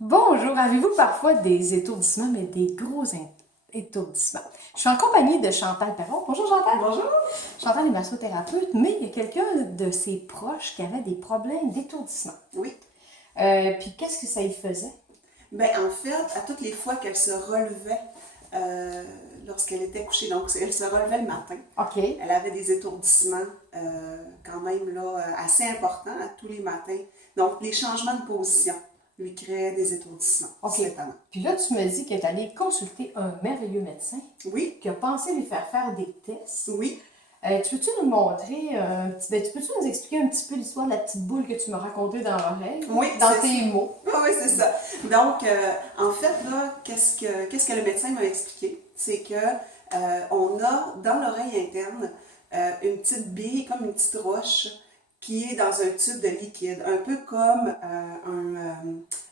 Bonjour, avez-vous parfois des étourdissements, mais des gros étourdissements? Je suis en compagnie de Chantal Perron. Bonjour Chantal. Bonjour. Chantal est massothérapeute, mais il y a quelqu'un de ses proches qui avait des problèmes d'étourdissement. Oui. Puis qu'est-ce que ça y faisait? Ben, en fait, à toutes les fois qu'elle se relevait lorsqu'elle était couchée, donc elle se relevait le matin, OK. elle avait des étourdissements quand même là, assez importants à tous les matins. Donc, les changements de position lui créaient des étourdissements. OK. Notamment. Puis là, tu me dis qu'elle est allée consulter un merveilleux médecin Oui, qui a pensé lui faire des tests. oui. Tu peux-tu nous montrer tu peux-tu nous expliquer un petit peu l'histoire de la petite boule que tu m'as racontée dans l'oreille? Oui, Dans c'est tes ça. mots. Oui, c'est ça. Donc, en fait, là, qu'est-ce que le médecin m'a expliqué? C'est que on a dans l'oreille interne une petite bille, comme une petite roche, qui est dans un tube de liquide, un peu comme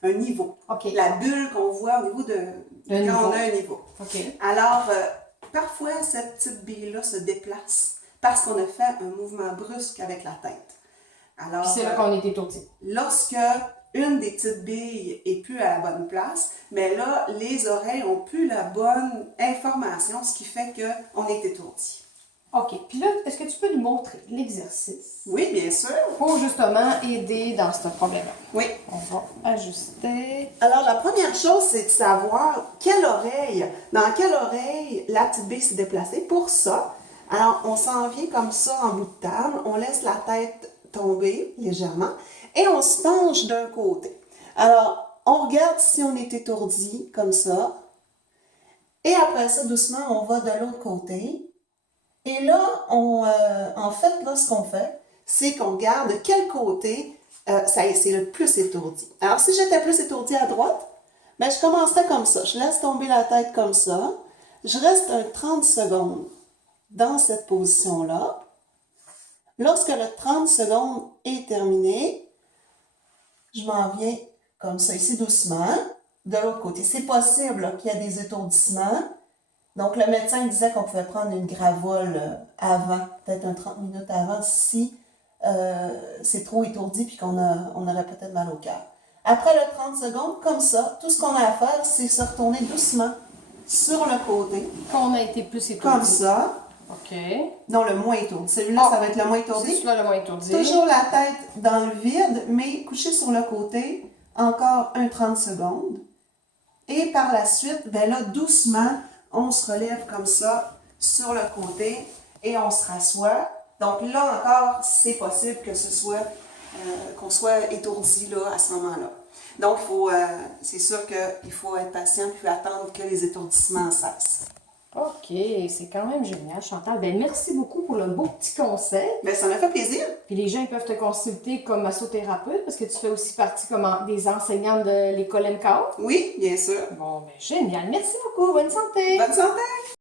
un niveau. OK. La bulle qu'on voit au niveau de Le quand niveau. on a un niveau. OK. Alors, parfois, cette petite bille-là se déplace parce qu'on a fait un mouvement brusque avec la tête. Alors, Puis c'est là qu'on est étourdi. lorsque une des petites billes est plus à la bonne place, mais là, les oreilles ont plus la bonne information, ce qui fait qu'on est étourdi. OK. Puis là, est-ce que tu peux nous montrer l'exercice Oui, bien sûr. pour justement aider dans ce problème-là? Oui. On va ajuster. Alors, la première chose, c'est de savoir dans quelle oreille la petite bille s'est déplacée. Pour ça, alors, on s'en vient comme ça en bout de table, on laisse la tête tomber légèrement et on se penche d'un côté. Alors, on regarde si on est étourdi, comme ça. Et après ça, doucement, on va de l'autre côté. Et là, en fait, là, ce qu'on fait, c'est qu'on regarde de quel côté c'est le plus étourdi. Alors, si j'étais plus étourdi à droite, ben, je commencerais comme ça. Je laisse tomber la tête comme ça. Je reste 30 secondes dans cette position-là. Lorsque le 30 secondes est terminé, je m'en viens comme ça, ici doucement, de l'autre côté. C'est possible qu'il y ait des étourdissements. Donc, le médecin disait qu'on pouvait prendre une gravole avant, peut-être 30 minutes avant, si c'est trop étourdi puis on aurait peut-être mal au cœur. Après le 30 secondes, comme ça, tout ce qu'on a à faire, c'est se retourner doucement sur le côté, Quand on a été plus étourdi. comme ça. OK. Non, le moins étourdi. Celui-là, ça va être le moins C'est étourdi. celui-là le moins étourdi. Toujours la tête dans le vide, mais couché sur le côté, encore 30 secondes. Et par la suite, ben là, doucement, on se relève comme ça sur le côté et on se rassoit. Donc là encore, c'est possible que ce soit qu'on soit étourdi là, à ce moment-là. Donc, c'est sûr qu'il faut être patient puis attendre que les étourdissements cessent. OK, c'est quand même génial, Chantal. Ben, merci beaucoup pour le beau petit conseil. Bien, ça m'a fait plaisir. Puis les gens ils peuvent te consulter comme massothérapeute parce que tu fais aussi partie comme des enseignants de l'école MCAO. Oui, bien sûr. Bon, ben génial. Merci beaucoup. Bonne santé. Bonne santé!